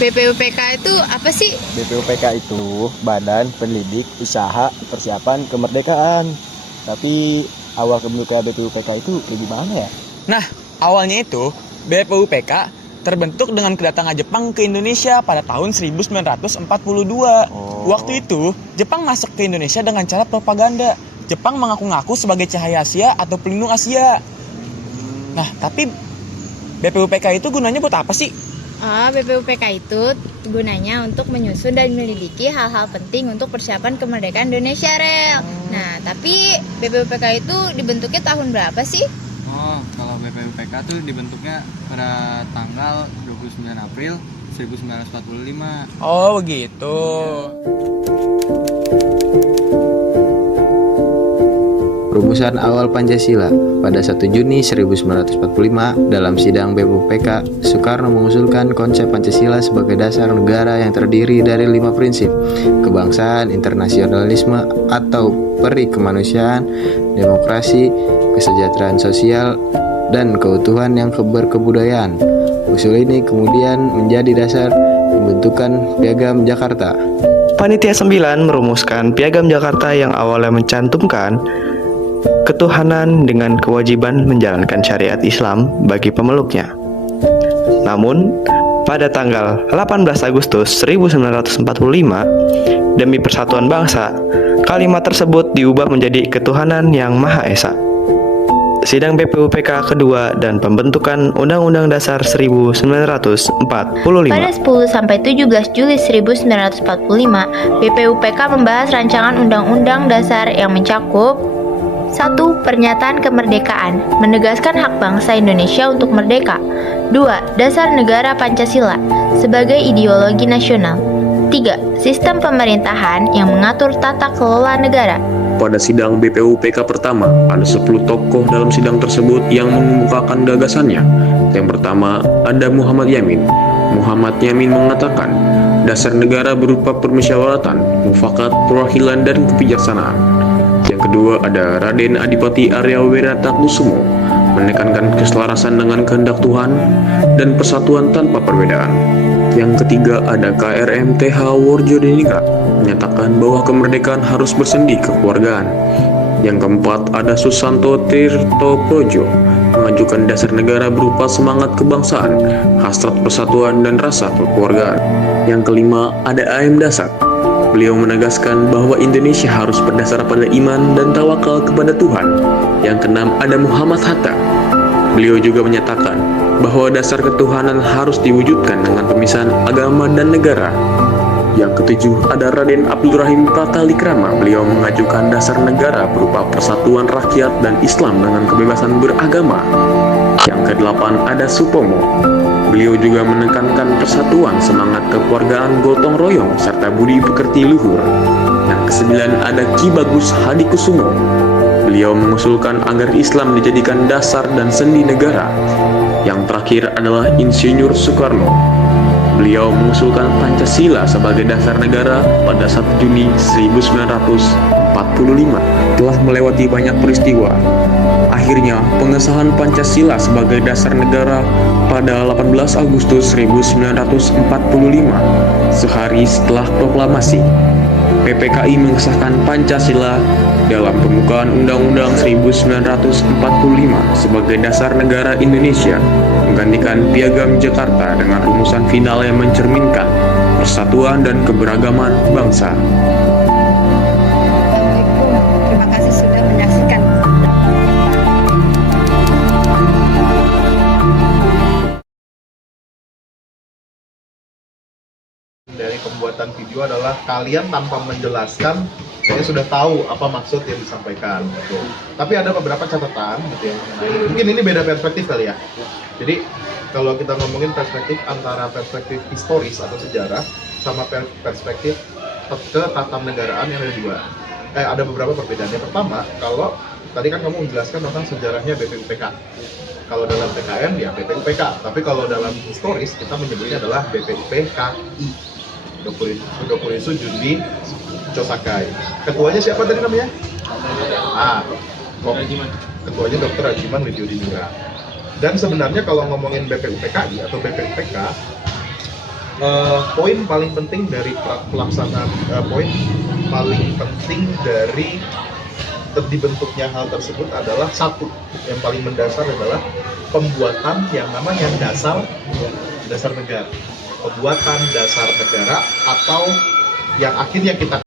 BPUPK itu apa sih? BPUPK itu Badan Pendidik Usaha Persiapan Kemerdekaan. Tapi awal kebentukan BPUPK itu gimana ya? Nah, awalnya itu BPUPK terbentuk dengan kedatangan Jepang ke Indonesia pada tahun 1942. Waktu itu, Jepang masuk ke Indonesia dengan cara propaganda. Jepang mengaku-ngaku sebagai cahaya Asia atau pelindung Asia. Nah, tapi BPUPK itu gunanya buat apa sih? BPUPK itu gunanya untuk menyusun dan menyelidiki hal-hal penting untuk persiapan kemerdekaan Indonesia, Rel. Nah, tapi BPUPK itu dibentuknya tahun berapa sih? Kalau BPUPK tuh dibentuknya pada tanggal 29 April 1945. Oh, begitu. Rumusan awal Pancasila pada 1 Juni 1945 dalam sidang BPUPK, Soekarno mengusulkan konsep Pancasila sebagai dasar negara yang terdiri dari 5 prinsip: kebangsaan, internasionalisme atau peri kemanusiaan, demokrasi, kesejahteraan sosial, dan keutuhan yang berkebudayaan. Usul ini kemudian menjadi dasar pembentukan Piagam Jakarta. Panitia 9 merumuskan Piagam Jakarta yang awalnya mencantumkan ketuhanan dengan kewajiban menjalankan syariat Islam bagi pemeluknya. Namun, pada tanggal 18 Agustus 1945, demi persatuan bangsa, kalimat tersebut diubah menjadi ketuhanan yang Maha Esa. Sidang BPUPK kedua dan pembentukan Undang-Undang Dasar 1945. Pada 10-17 Juli 1945, BPUPK membahas rancangan Undang-Undang Dasar yang mencakup 1. Pernyataan kemerdekaan, menegaskan hak bangsa Indonesia untuk merdeka. 2. Dasar negara Pancasila, sebagai ideologi nasional. 3. Sistem pemerintahan yang mengatur tata kelola negara. Pada sidang BPUPK pertama, ada 10 tokoh dalam sidang tersebut yang mengemukakan gagasannya. Yang pertama, ada Muhammad Yamin. Muhammad Yamin mengatakan, dasar negara berupa permusyawaratan, mufakat, perwakilan, dan kebijaksanaan. Yang kedua ada Raden Adipati Arya Wiratakusumo, menekankan keselarasan dengan kehendak Tuhan dan persatuan tanpa perbedaan. Yang ketiga ada KRM TH Worjodiningrat, menyatakan bahwa kemerdekaan harus bersendi kekeluargaan. Yang keempat ada Susanto Tirto Projo, mengajukan dasar negara berupa semangat kebangsaan, hasrat persatuan dan rasa kekeluargaan. Yang kelima ada AM Dasak. Beliau menegaskan bahwa Indonesia harus berdasar pada iman dan tawakal kepada Tuhan. Yang keenam ada Muhammad Hatta. Beliau juga menyatakan bahwa dasar ketuhanan harus diwujudkan dengan pemisahan agama dan negara. Yang ketujuh ada Raden Abdurrahim Prakalikrama. Beliau mengajukan dasar negara berupa persatuan rakyat dan Islam dengan kebebasan beragama. Yang kedelapan ada Supomo. Beliau juga menekankan persatuan, semangat kekeluargaan gotong royong, serta budi pekerti luhur. Yang kesembilan ada Ki Bagus Hadikusumo. Beliau mengusulkan agar Islam dijadikan dasar dan sendi negara. Yang terakhir adalah Insinyur Soekarno. Beliau mengusulkan Pancasila sebagai dasar negara pada 1 Juni 1945. Telah melewati banyak peristiwa. Akhirnya, pengesahan Pancasila sebagai dasar negara pada 18 Agustus 1945, sehari setelah proklamasi. PPKI mengesahkan Pancasila dalam pembukaan Undang-Undang 1945 sebagai dasar negara Indonesia, menggantikan Piagam Jakarta dengan rumusan final yang mencerminkan persatuan dan keberagaman bangsa. Terima kasih sudah menyaksikan. Dari pembuatan video adalah kalian tanpa menjelaskan kayaknya sudah tahu apa maksud yang disampaikan gitu. Tapi ada beberapa catatan gitu ya. Mungkin ini beda perspektif kali ya. Jadi kalau kita ngomongin perspektif antara perspektif historis atau sejarah sama perspektif ketatanegaraan yang ada dua. Ada beberapa perbedaan. Yang pertama, kalau tadi kan kamu menjelaskan tentang sejarahnya BPUPK. Kalau dalam PKN ya BPUPK, tapi kalau dalam historis kita menyebutnya adalah BPUPKI. Dokuritsu Jundi Chosakai. Ketuanya siapa tadi namanya? Ketuanya Dr. Rajiman Widyodiningrat. Dan sebenarnya kalau ngomongin BPUPKI atau BPUPK poin paling penting dari pelaksanaan poin paling penting dari dibentuknya hal tersebut adalah satu, yang paling mendasar adalah pembuatan yang namanya dasar negara, pembuatan dasar negara, atau yang akhirnya kita